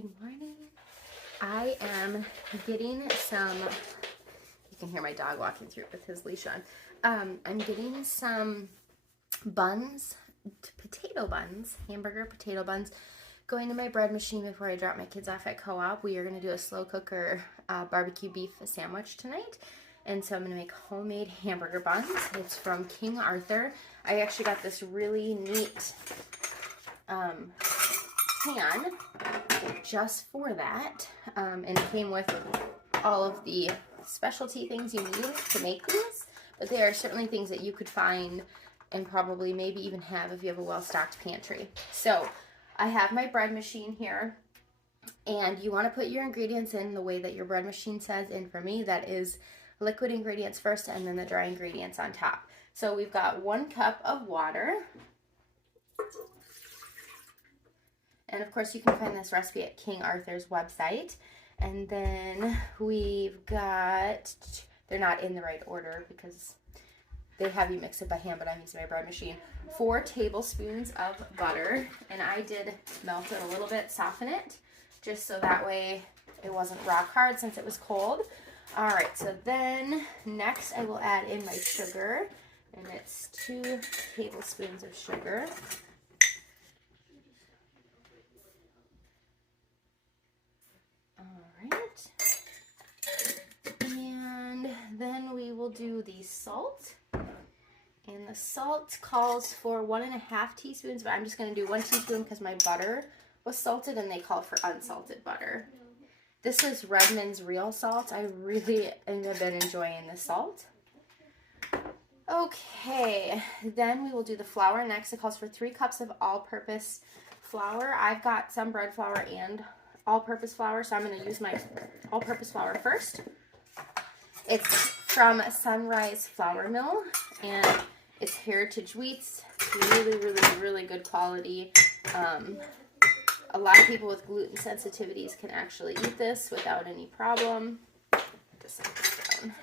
Good morning. I am getting some, you can hear my dog walking through with his leash on. I'm getting some buns, potato buns, hamburger potato buns, going to my bread machine before I drop my kids off at co-op. We are going to do a slow cooker barbecue beef sandwich tonight. And so I'm going to make homemade hamburger buns. It's from King Arthur. I actually got this really neat pan just for that. And it came with all of the specialty things you need to make these. But there are certainly things that you could find and probably maybe even have if you have a well-stocked pantry. So I have my bread machine here. And you want to put your ingredients in the way that your bread machine says. And for me, that is liquid ingredients first and then the dry ingredients on top. So we've got 1 cup of water. And of course you can find this recipe at King Arthur's website. And then we've got, they're not in the right order because they have you mix it by hand, but I'm using my bread machine. 4 tablespoons of butter. And I did melt it a little bit, soften it, just so that way it wasn't rock hard since it was cold. All right, so then next I will add in my sugar, and it's 2 tablespoons of sugar. All right, and then we will do the salt, and the salt calls for 1.5 teaspoons, but I'm just going to do 1 teaspoon because my butter was salted and they call for unsalted butter. This is Redmond's real salt. I really have been enjoying the salt. Okay, then we will do the flour next. It calls for 3 cups of all-purpose flour. I've got some bread flour and all-purpose flour, so I'm going to use my all-purpose flour first. It's from Sunrise Flour Mill, and it's heritage wheats. Really good quality. A lot of people with gluten sensitivities can actually eat this without any problem. Just set this down.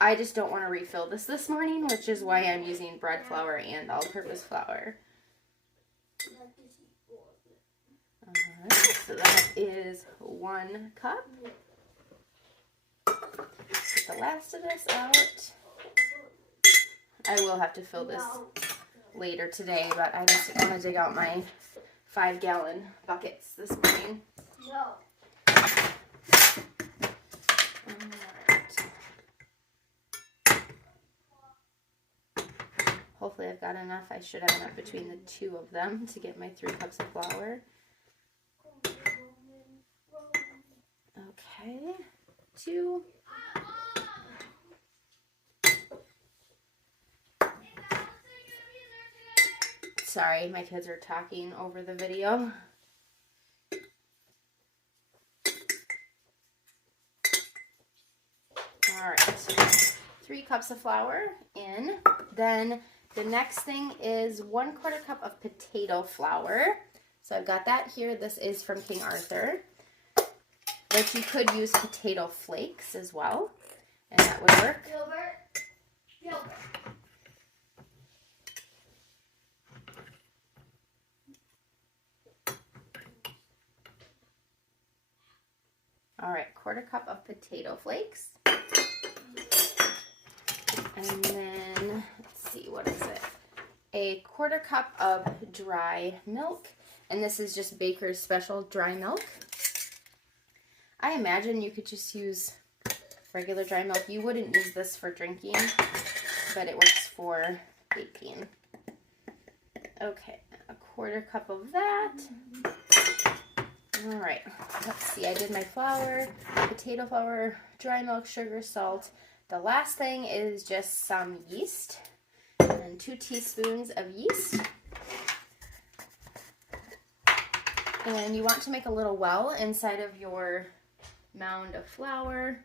I just don't want to refill this morning, which is why I'm using bread flour and all-purpose flour. Alright, so that is 1 cup. Get the last of this out. I will have to fill this later today, but I just want to dig out my 5-gallon buckets this morning. Alright. Hopefully I've got enough. I should have enough between the 2 of them to get my 3 cups of flour. Okay, 2. Sorry, my kids are talking over the video. All right, 3 cups of flour in. Then the next thing is 1/4 cup of potato flour. So I've got that here. This is from King Arthur. But you could use potato flakes as well, and that would work. Gilbert. All right, 1/4 cup of potato flakes. And then, let's see, what is it? A 1/4 cup of dry milk. And this is just Baker's Special dry milk. I imagine you could just use regular dry milk. You wouldn't use this for drinking, but it works for baking. Okay, a 1/4 cup of that. All right, let's see. I did my flour, potato flour, dry milk, sugar, salt. The last thing is just some yeast, and 2 teaspoons of yeast. And you want to make a little well inside of your mound of flour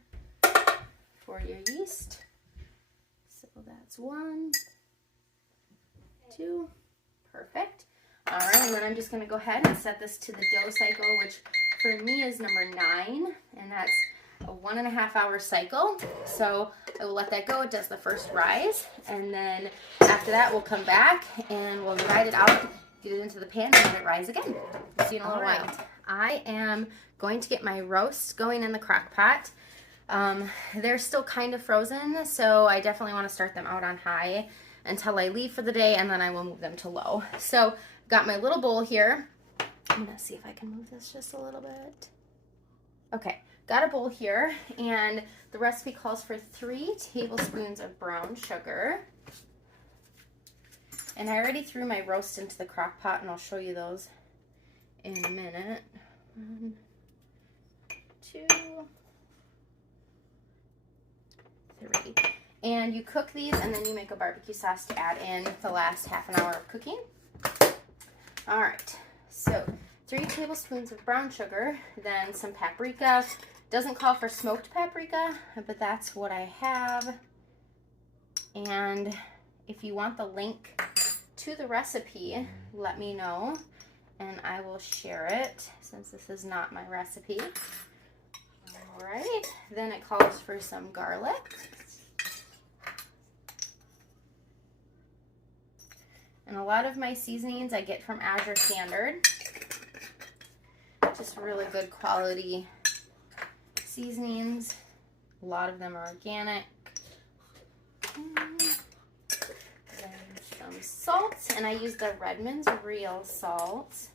for your yeast. So that's 1, 2, perfect. All right, and then I'm just going to go ahead and set this to the dough cycle, which for me is number 9, and that's a 1.5 hour cycle. So I will let that go. It does the first rise, and then after that we'll come back and we'll divide it out get it into the pan and let it rise again. See you in a little while. I am going to get my roast going in the crock pot. They're still kind of frozen, so I definitely want to start them out on high until I leave for the day, and then I will move them to low. So I've got my little bowl here. I'm going to see if I can move this just a little bit. Okay, got a bowl here, and the recipe calls for 3 tablespoons of brown sugar. And I already threw my roast into the crock pot, and I'll show you those in a minute. 1, 2, 3. And you cook these, and then you make a barbecue sauce to add in the last half an hour of cooking. All right, so 3 tablespoons of brown sugar, then some paprika. Doesn't call for smoked paprika, but that's what I have. And if you want the link to the recipe, let me know, and I will share it since this is not my recipe. All right, then it calls for some garlic. And a lot of my seasonings I get from Azure Standard. Just really good quality seasonings. A lot of them are organic. Then some salt, and I use the Redmond's Real Salt.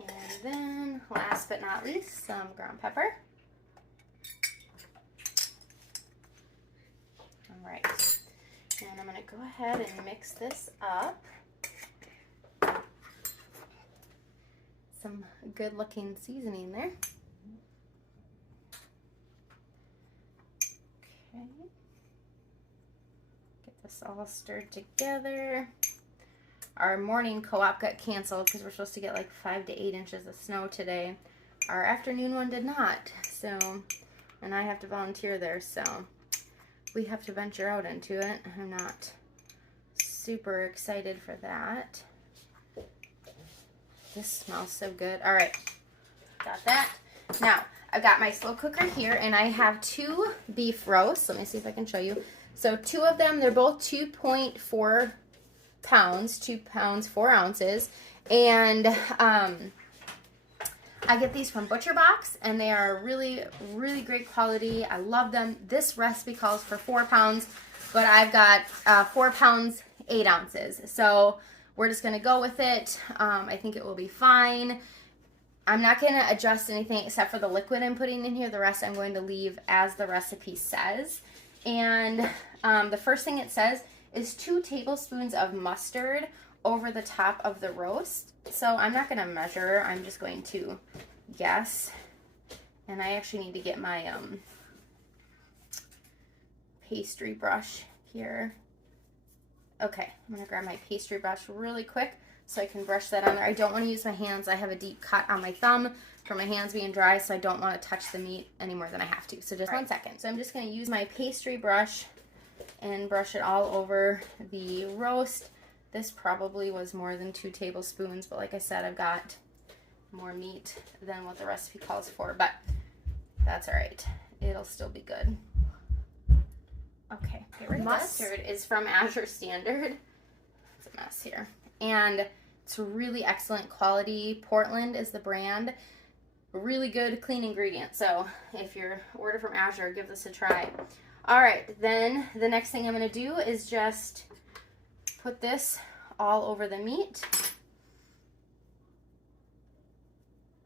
And then, last but not least, some ground pepper. All right, and I'm going to go ahead and mix this up. Some good looking seasoning there. Okay. Get this all stirred together. Our morning co-op got canceled because we're supposed to get like 5 to 8 inches of snow today. Our afternoon one did not, so, and I have to volunteer there, so we have to venture out into it. I'm not super excited for that. This smells so good. All right, got that. Now, I've got my slow cooker here, and I have 2 beef roasts. Let me see if I can show you. So 2 of them, they're both 2.4 pounds, 2 pounds, 4 ounces. And I get these from Butcher Box, and they are really, really great quality. I love them. This recipe calls for 4 pounds, but I've got 4 pounds, 8 ounces. So we're just gonna go with it. I think it will be fine. I'm not gonna adjust anything except for the liquid I'm putting in here. The rest I'm going to leave as the recipe says. And the first thing it says is 2 tablespoons of mustard over the top of the roast. So I'm not gonna measure, I'm just going to guess. And I actually need to get my pastry brush here. Okay, I'm gonna grab my pastry brush really quick so I can brush that on there. I don't wanna use my hands. I have a deep cut on my thumb from my hands being dry, so I don't wanna touch the meat any more than I have to. So just 1 second. So I'm just gonna use my pastry brush and brush it all over the roast. This probably was more than 2 tablespoons, but like I said, I've got more meat than what the recipe calls for, but that's all right. It'll still be good. Okay, mustard is from Azure Standard. It's a mess here. And it's really excellent quality. Portland is the brand. Really good, clean ingredient. So if you're order from Azure, give this a try. All right, then the next thing I'm gonna do is just put this all over the meat.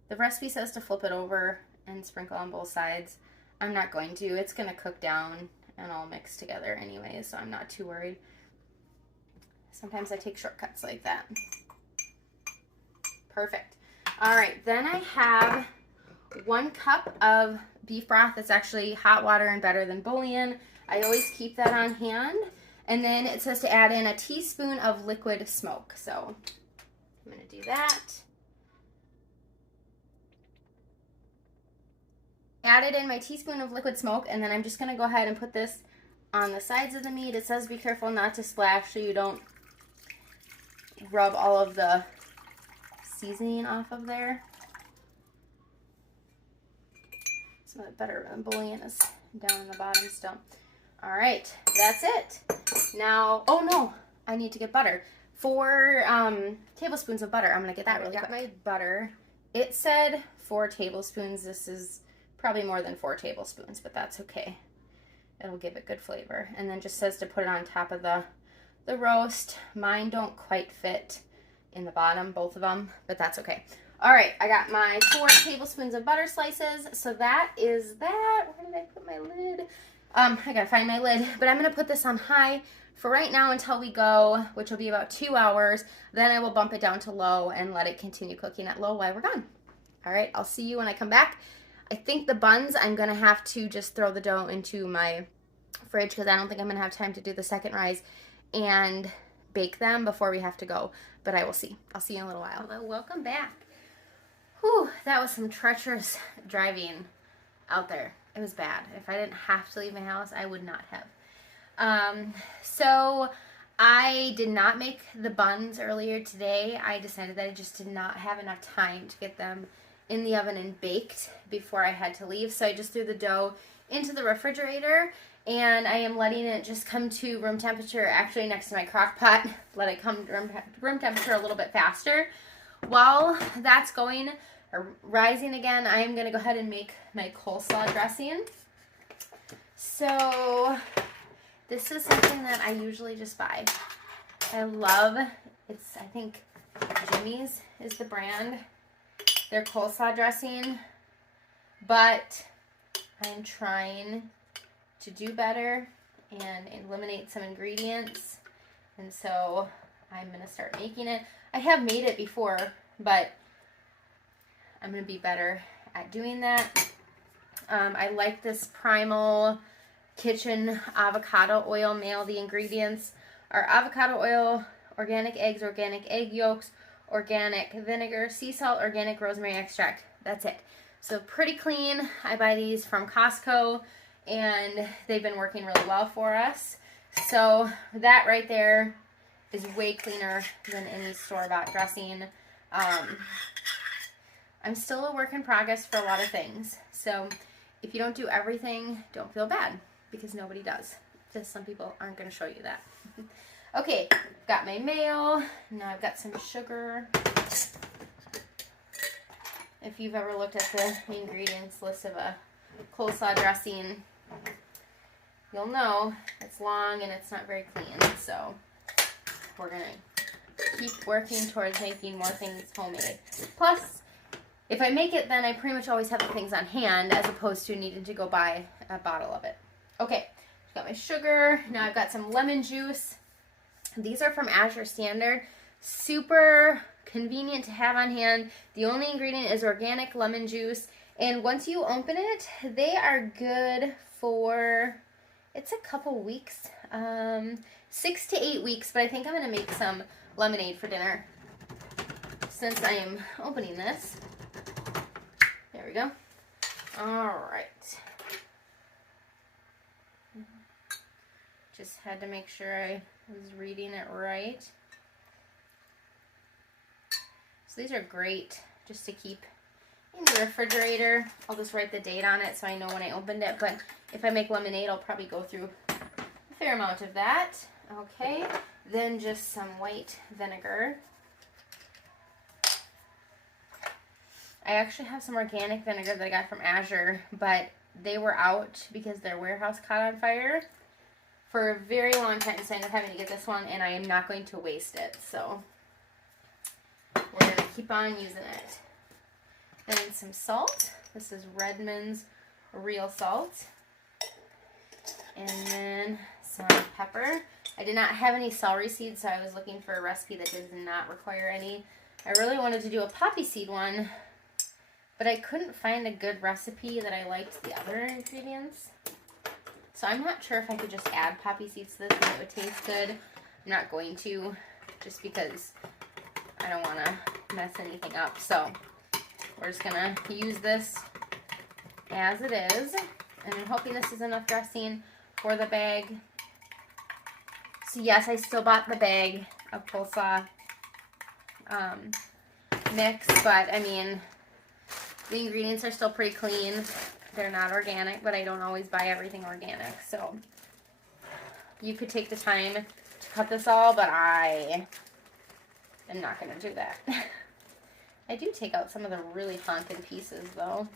The recipe says to flip it over and sprinkle on both sides. I'm not going to. It's gonna cook down and all mix together anyway, so I'm not too worried. Sometimes I take shortcuts like that. Perfect. All right, then I have 1 cup of beef broth. That's actually hot water and better than bouillon. I always keep that on hand. And then it says to add in a teaspoon of liquid smoke. So I'm gonna do that. Added in my teaspoon of liquid smoke, and then I'm just gonna go ahead and put this on the sides of the meat. It says be careful not to splash so you don't rub all of the seasoning off of there. Some of it better than bouillon is down in the bottom still. All right, that's it. Now, oh no, I need to get butter. 4 tablespoons of butter. I'm gonna get that really quick. I got my butter. It said 4 tablespoons. This is probably more than 4 tablespoons, but that's okay. It'll give it good flavor. And then just says to put it on top of the roast. Mine don't quite fit in the bottom, both of them, but that's okay. All right, I got my 4 tablespoons of butter slices. So that is that. Where did I put my lid? I gotta find my lid, but I'm gonna put this on high for right now until we go, which will be about 2 hours. Then I will bump it down to low and let it continue cooking at low while we're gone. All right, I'll see you when I come back. I think the buns, I'm gonna have to just throw the dough into my fridge because I don't think I'm gonna have time to do the second rise and bake them before we have to go, but I will see. I'll see you in a little while. Hello, welcome back. Whew, that was some treacherous driving out there. It was bad. If I didn't have to leave my house, I would not have. So I did not make the buns earlier today. I decided that I just did not have enough time to get them in the oven and baked before I had to leave. So I just threw the dough into the refrigerator and I am letting it just come to room temperature, actually next to my crock pot. Let it come to room temperature a little bit faster. While that's going, or rising again, I am going to go ahead and make my coleslaw dressing. So this is something that I usually just buy. I love, it's, I think Jimmy's is the brand. Their coleslaw dressing, but I'm trying to do better and eliminate some ingredients, and so I'm going to start making it. I have made it before, but I'm going to be better at doing that. I like this Primal Kitchen avocado oil mail. The ingredients are avocado oil, organic eggs, organic egg yolks, organic vinegar, sea salt, organic rosemary extract. That's it. So pretty clean. I buy these from Costco and they've been working really well for us. So that right there is way cleaner than any store-bought dressing. I'm still a work in progress for a lot of things. So if you don't do everything, don't feel bad because nobody does. Just some people aren't going to show you that. Okay, got my mayo. Now I've got some sugar. If you've ever looked at the ingredients list of a coleslaw dressing, you'll know it's long and it's not very clean. So we're going to keep working towards making more things homemade. Plus, if I make it, then I pretty much always have the things on hand as opposed to needing to go buy a bottle of it. Okay, got my sugar. Now I've got some lemon juice. These are from Azure Standard. Super convenient to have on hand. The only ingredient is organic lemon juice. And once you open it, they are good for, it's a couple weeks. 6 to 8 weeks, but I think I'm going to make some lemonade for dinner since I am opening this. There we go. All right. Just had to make sure I was reading it right. So these are great just to keep in the refrigerator. I'll just write the date on it so I know when I opened it, but if I make lemonade, I'll probably go through a fair amount of that. Okay, then just some white vinegar. I actually have some organic vinegar that I got from Azure, but they were out because their warehouse caught on fire for a very long time, so I ended up having to get this one, and I am not going to waste it, so we're going to keep on using it. Then some salt. This is Redmond's real salt. And then some pepper. I did not have any celery seeds, so I was looking for a recipe that does not require any. I really wanted to do a poppy seed one, but I couldn't find a good recipe that I liked the other ingredients. So I'm not sure if I could just add poppy seeds to this and it would taste good. I'm not going to, just because I don't want to mess anything up. So we're just going to use this as it is. And I'm hoping this is enough dressing for the bag. So yes, I still bought the bag of coleslaw mix, but I mean, the ingredients are still pretty clean. They're not organic, but I don't always buy everything organic. So you could take the time to cut this all, but I am not going to do that. I do take out some of the really honking pieces, though.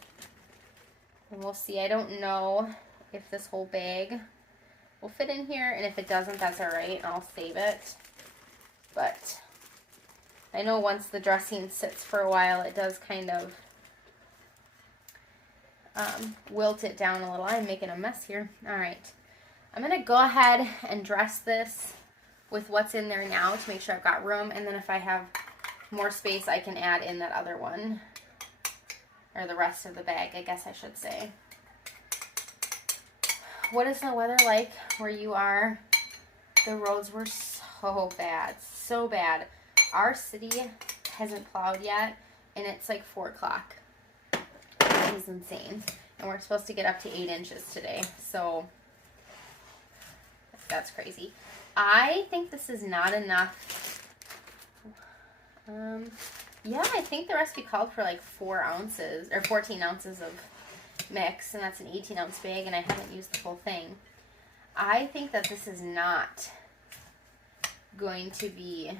And we'll see. I don't know if this whole bag will fit in here, and if it doesn't, that's all right. I'll save it. But I know once the dressing sits for a while, it does kind of wilt it down a little. I'm making a mess here. All right. I'm going to go ahead and dress this with what's in there now to make sure I've got room, and then if I have more space, I can add in that other one, or the rest of the bag, I guess I should say. What is the weather like where you are? The roads were so bad, so bad. Our city hasn't plowed yet, and it's like 4 o'clock. It is insane. And we're supposed to get up to 8 inches today, so that's crazy. I think this is not enough. Yeah, I think the recipe called for like 4 ounces, or 14 ounces of mix, and that's an 18-ounce bag, and I haven't used the whole thing. I think that this is not going to be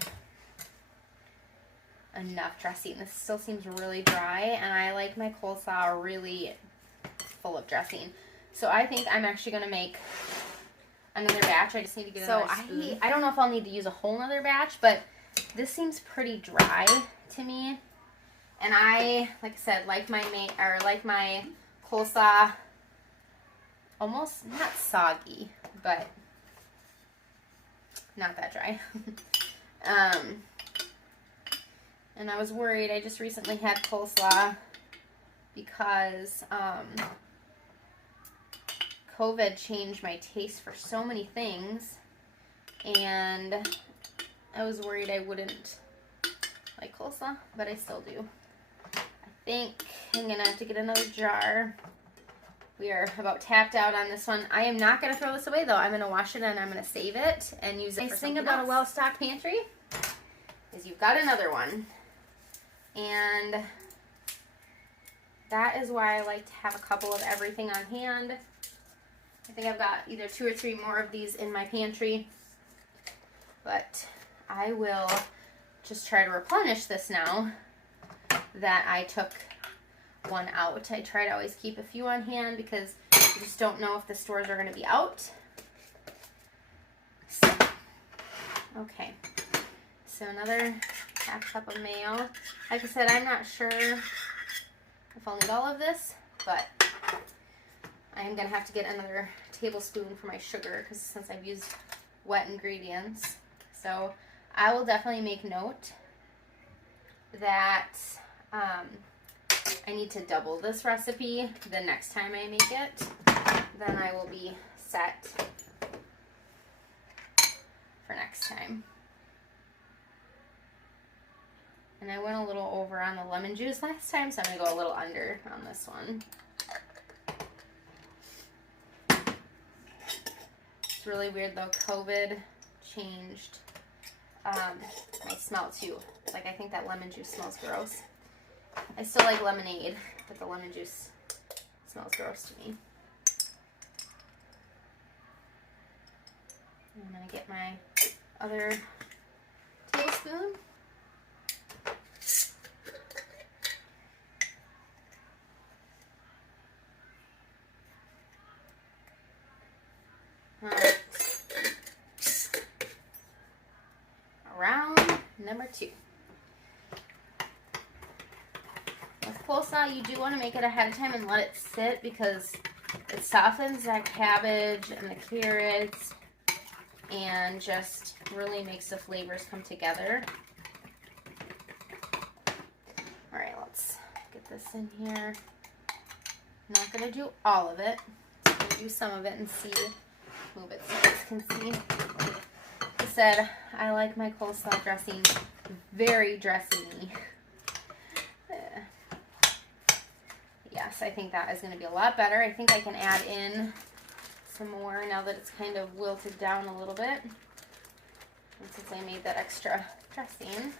enough dressing. This still seems really dry, and I like my coleslaw really full of dressing. So I think I'm actually going to make another batch. I just need to get another spoon. I don't know if I'll need to use a whole nother batch, but this seems pretty dry to me. And I, like I said, like my coleslaw almost not soggy, but not that dry. And I was worried. I just recently had coleslaw because COVID changed my taste for so many things, and I was worried I wouldn't like coleslaw, but I still do. I think I'm gonna have to get another jar. We are about tapped out on this one. I am not gonna throw this away though. I'm gonna wash it and I'm gonna save it and use it for something else. The nice thing about a well-stocked pantry is you've got another one, and that is why I like to have a couple of everything on hand. I think I've got either 2 or 3 more of these in my pantry, but I will just try to replenish this now that I took one out. I try to always keep a few on hand because you just don't know if the stores are going to be out. So, okay. So another half cup of mayo. Like I said, I'm not sure if I'll need all of this, but I am going to have to get another tablespoon for my sugar because since I've used wet ingredients. So I will definitely make note that I need to double this recipe the next time I make it. Then I will be set for next time. And I went a little over on the lemon juice last time, so I'm going to go a little under on this one. It's really weird though, COVID changed my smell too. Like, I think that lemon juice smells gross. I still like lemonade, but the lemon juice smells gross to me. I'm going to get my other tablespoon. Alright. Round number 2. With coleslaw, you do want to make it ahead of time and let it sit because it softens that cabbage and the carrots and just really makes the flavors come together. Alright, let's get this in here. I'm not going to do all of it. I'm going to do some of it and see. Move it so you guys can see. Like I said, I like my coleslaw dressing very dressing-y. Yes, I think that is going to be a lot better. I think I can add in some more now that it's kind of wilted down a little bit. And since I made that extra dressing.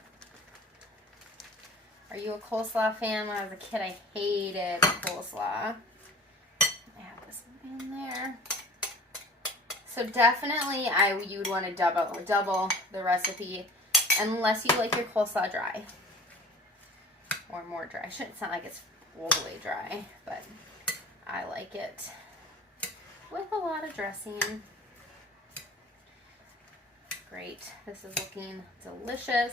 Are you a coleslaw fan? When I was a kid, I hated coleslaw. in there. So definitely you would want to double the recipe unless you like your coleslaw dry or more dry. It's not like it's all the way dry, but I like it with a lot of dressing. Great. This is looking delicious.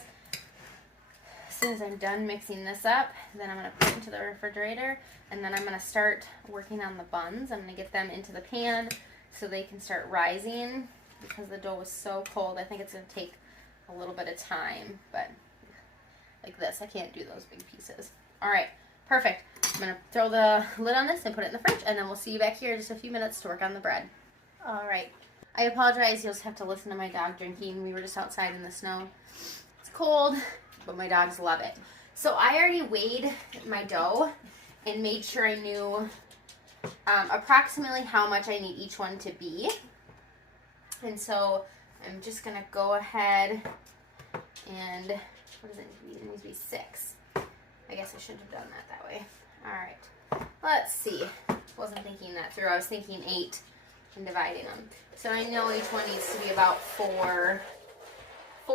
As soon as I'm done mixing this up, then I'm going to put it into the refrigerator, and then I'm going to start working on the buns. I'm going to get them into the pan so they can start rising because the dough is so cold. I think it's going to take a little bit of time, but like this, I can't do those big pieces. All right, perfect. I'm going to throw the lid on this and put it in the fridge, and then we'll see you back here in just a few minutes to work on the bread. All right. I apologize. You'll just have to listen to my dog drinking. We were just outside in the snow. It's cold, but my dogs love it. So I already weighed my dough and made sure I knew approximately how much I need each one to be. And so I'm just going to go ahead and, what does it need to be? It needs to be 6. I guess I shouldn't have done that way. All right. Let's see. Wasn't thinking that through. I was thinking 8 and dividing them. So I know each one needs to be about 4 to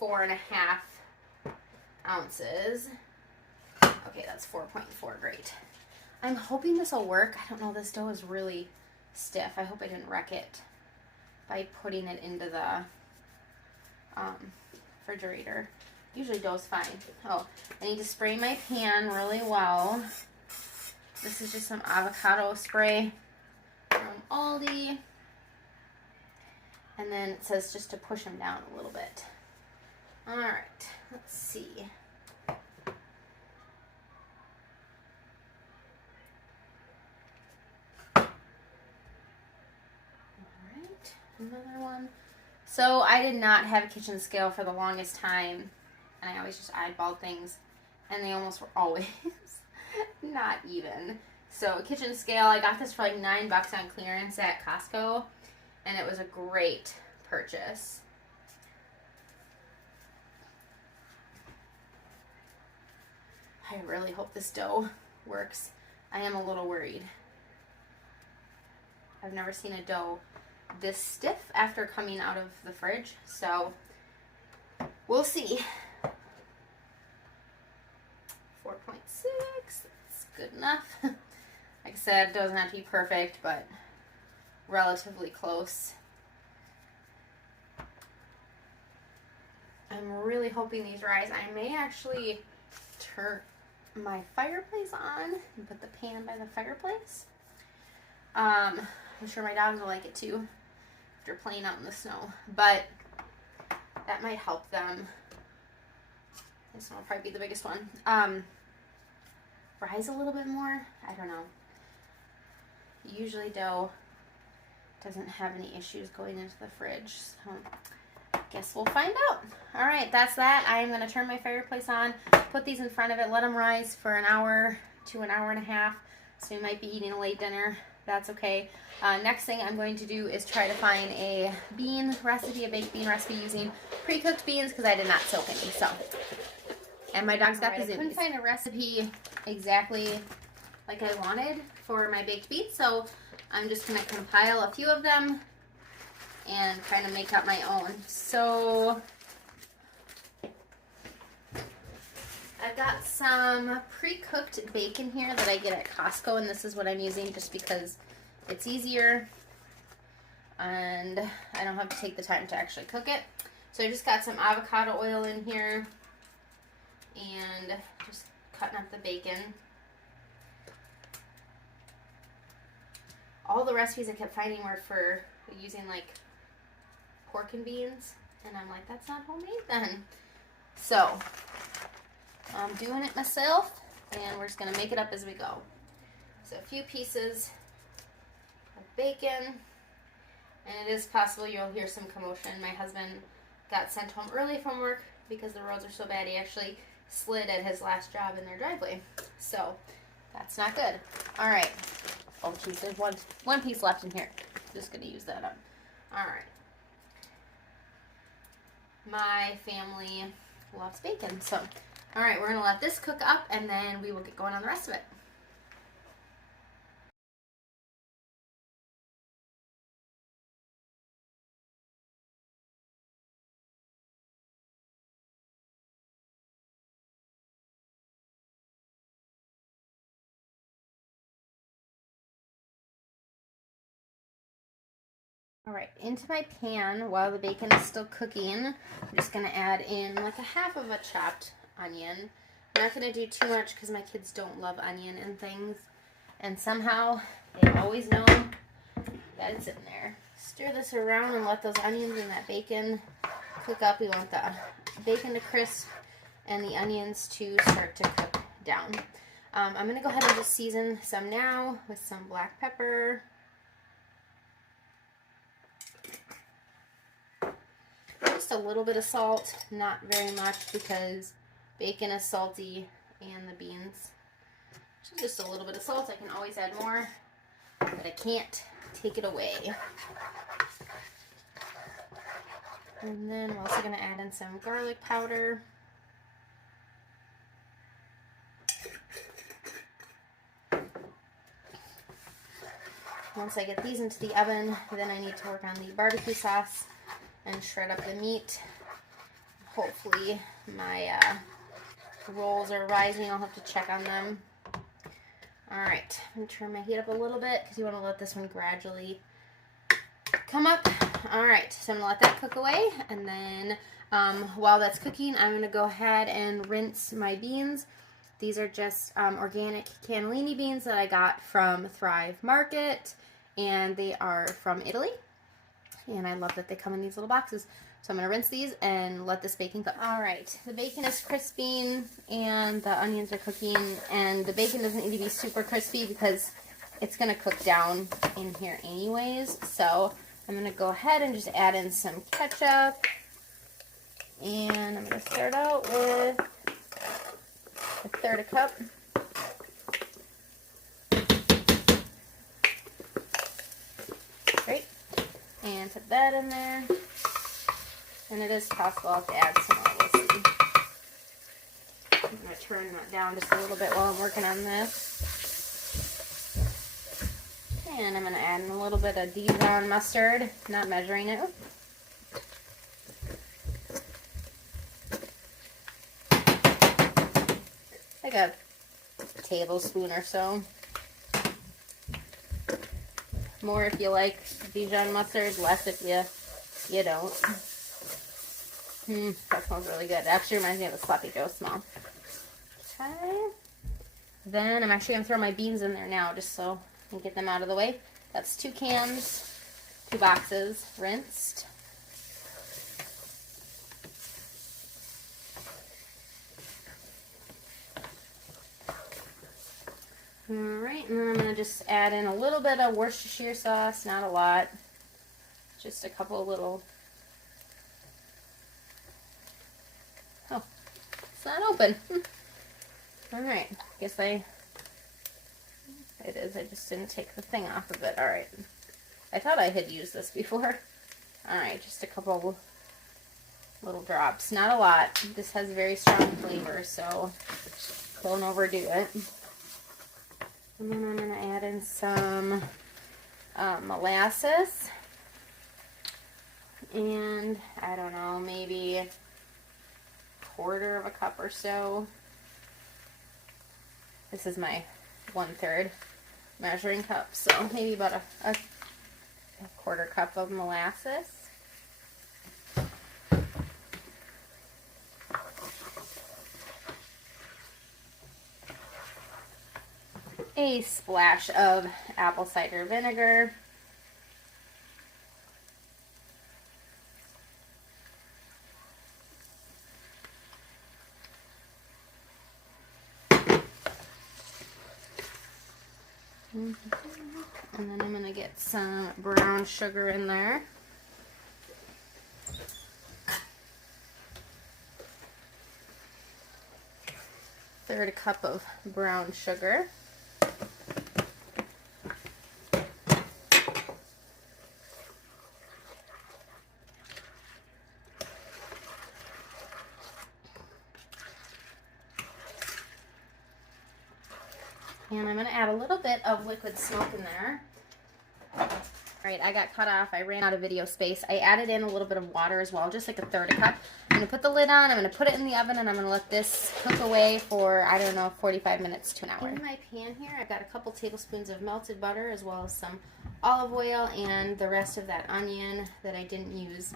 4.5 ounces. Okay, that's 4.4. Great. I'm hoping this will work. I don't know. This dough is really stiff. I hope I didn't wreck it by putting it into the refrigerator. Usually dough's fine. Oh, I need to spray my pan really well. This is just some avocado spray from Aldi. And then it says just to push them down a little bit. All right, let's see. All right, another one. So I did not have a kitchen scale for the longest time, and I always just eyeballed things, and they almost were always not even. So kitchen scale, I got this for like $9 on clearance at Costco, and it was a great purchase. I really hope this dough works. I am a little worried. I've never seen a dough this stiff after coming out of the fridge, so we'll see. 4.6, that's good enough. Like I said, it doesn't have to be perfect, but relatively close. I'm really hoping these rise. I may actually turn my fireplace on and put the pan by the fireplace. I'm sure my dogs will like it too after playing out in the snow, but that might help them. This one will probably be the biggest one. Rise a little bit more. I don't know. Usually dough doesn't have any issues going into the fridge, so guess we'll find out. All right, that's that. I am going to turn my fireplace on, put these in front of it, let them rise for an hour to an hour and a half. So we might be eating a late dinner. That's okay. Next thing I'm going to do is try to find a bean recipe, a baked bean recipe using pre-cooked beans because I did not soak any. So, and my dog's got the zoomies. I couldn't find a recipe exactly like I wanted for my baked beans, so I'm just going to compile a few of them and kind of make up my own. So I've got some pre-cooked bacon here that I get at Costco, and this is what I'm using just because it's easier and I don't have to take the time to actually cook it. So I just got some avocado oil in here and just cutting up the bacon. All the recipes I kept finding were for using like pork and beans, and I'm like, that's not homemade then. So I'm doing it myself, and we're just going to make it up as we go. So a few pieces of bacon, and it is possible you'll hear some commotion. My husband got sent home early from work because the roads are so bad. He actually slid at his last job in their driveway, so that's not good. All right. Oh, geez, there's one piece left in here. Just going to use that up. All right. My family loves bacon, so all right, we're going to let this cook up, and then we will get going on the rest of it. All right, into my pan, while the bacon is still cooking, I'm just gonna add in like a half of a chopped onion. I'm not gonna do too much because my kids don't love onion and things. And somehow they always know that it's in there. Stir this around and let those onions and that bacon cook up. We want the bacon to crisp and the onions to start to cook down. I'm going to go ahead and just season some now with some black pepper. Just a little bit of salt, not very much because bacon is salty and the beans. So just a little bit of salt. I can always add more, but I can't take it away. And then we're also going to add in some garlic powder. Once I get these into the oven, then I need to work on the barbecue sauce and shred up the meat. Hopefully my rolls are rising. I'll have to check on them. Alright, I'm going to turn my heat up a little bit because you want to let this one gradually come up. Alright, so I'm going to let that cook away, and then while that's cooking, I'm going to go ahead and rinse my beans. These are just organic cannellini beans that I got from Thrive Market, and they are from Italy, and I love that they come in these little boxes. So I'm going to rinse these and let this bacon cook. Alright, the bacon is crisping and the onions are cooking, and the bacon doesn't need to be super crispy because it's going to cook down in here anyways. So I'm going to go ahead and just add in some ketchup, and I'm going to start out with a third a cup. Great. And put that in there. And it is possible to add some more. We'll see. I'm going to turn that down just a little bit while I'm working on this. And I'm going to add in a little bit of Dijon mustard, not measuring it. Like a tablespoon or so. More if you like Dijon mustard, less if you don't. That smells really good. It actually reminds me of a Sloppy Joe smell. Okay. Then I'm actually going to throw my beans in there now just so I can get them out of the way. That's 2 cans, 2 boxes, rinsed. Alright, and then I'm going to just add in a little bit of Worcestershire sauce, not a lot. Just a couple little... Oh, it's not open. Alright, guess it is. I just didn't take the thing off of it. Alright. I thought I had used this before. Alright, just a couple little drops. Not a lot. This has very strong flavor, so don't overdo it. And then I'm going to add in some molasses. And, I don't know, maybe a quarter of a cup or so. This is my 1/3 measuring cup, so maybe about a quarter cup of molasses. A splash of apple cider vinegar. And then I'm going to get some brown sugar in there. Third cup of brown sugar. And I'm going to add a little bit of liquid smoke in there. Alright, Alright, I got cut off. I ran out of video space. I added in a little bit of water as well, just like a third a cup. I'm going to put the lid on, I'm going to put it in the oven, and I'm going to let this cook away for, I don't know, 45 minutes to an hour. In my pan here, I've got a couple tablespoons of melted butter, as well as some olive oil, and the rest of that onion that I didn't use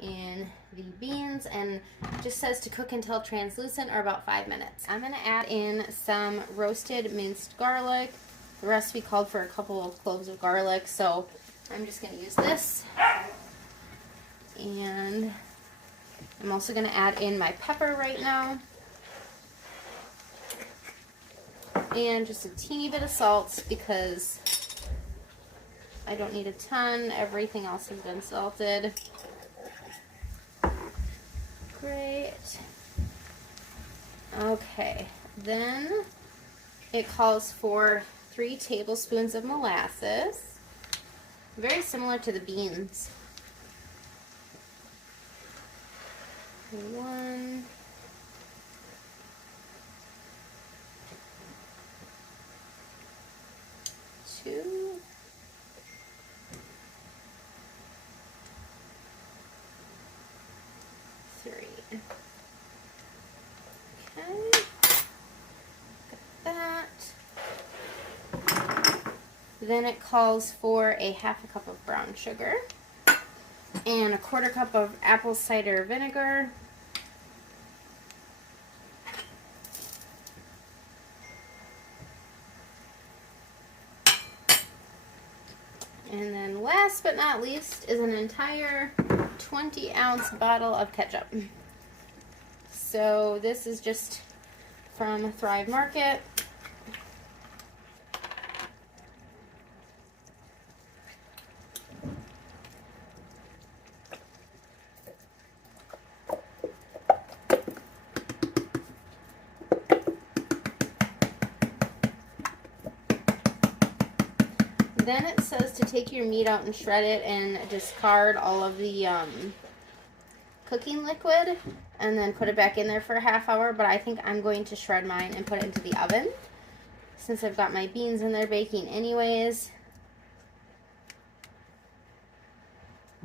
in the beans, and it just says to cook until translucent, or about 5 minutes. I'm going to add in some roasted minced garlic. The recipe called for a couple of cloves of garlic, so I'm just going to use this. And I'm also going to add in my pepper right now. And just a teeny bit of salt, because I don't need a ton. Everything else has been salted. Great. Okay, then it calls for 3 tablespoons of molasses. Very similar to the beans. 1, 2, 3. Okay. Got that. Then it calls for a half a cup of brown sugar and a 1/4 cup of apple cider vinegar. And then last but not least is an entire 20-ounce bottle of ketchup. So this is just from Thrive Market. Then it says to take your meat out and shred it and discard all of the cooking liquid and then put it back in there for a half hour, but I think I'm going to shred mine and put it into the oven since I've got my beans in there baking anyways.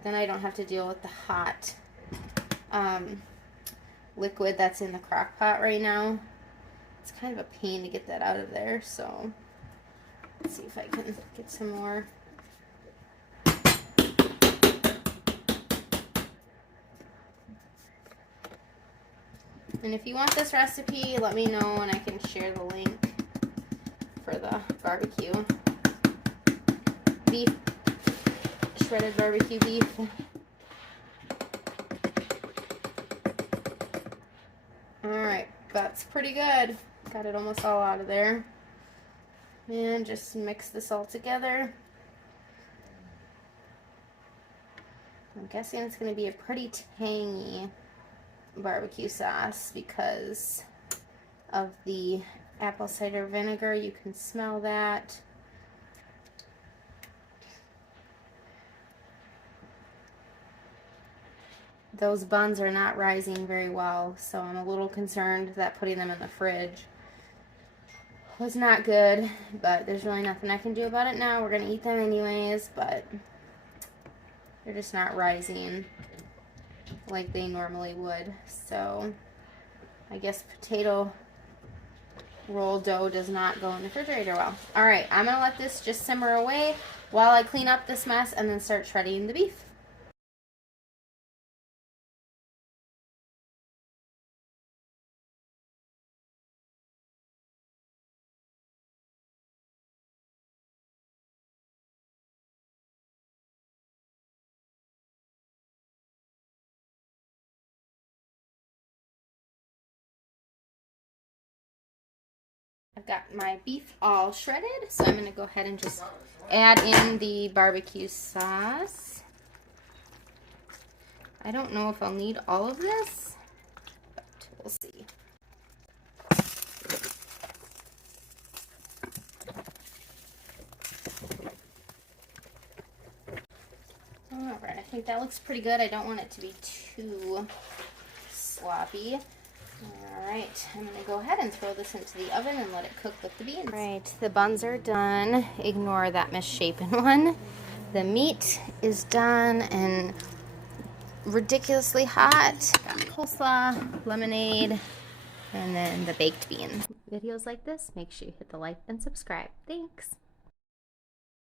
Then I don't have to deal with the hot liquid that's in the crock pot right now. It's kind of a pain to get that out of there, so let's see if I can get some more. And if you want this recipe, let me know and I can share the link for the barbecue beef, shredded barbecue beef. Alright, that's pretty good. Got it almost all out of there. And just mix this all together. I'm guessing it's going to be a pretty tangy barbecue sauce because of the apple cider vinegar. You can smell that. Those buns are not rising very well, so I'm a little concerned that putting them in the fridge was not good, but there's really nothing I can do about it now. We're going to eat them anyways, but they're just not rising like they normally would. So I guess potato roll dough does not go in the refrigerator well. Alright, I'm going to let this just simmer away while I clean up this mess and then start shredding the beef. I've got my beef all shredded, so I'm going to go ahead and just add in the barbecue sauce. I don't know if I'll need all of this, but we'll see. Alright, I think that looks pretty good. I don't want it to be too sloppy. Alright, I'm going to go ahead and throw this into the oven and let it cook with the beans. Alright, the buns are done. Ignore that misshapen one. The meat is done and ridiculously hot. Got coleslaw, lemonade, and then the baked beans. Videos like this, make sure you hit the like and subscribe. Thanks.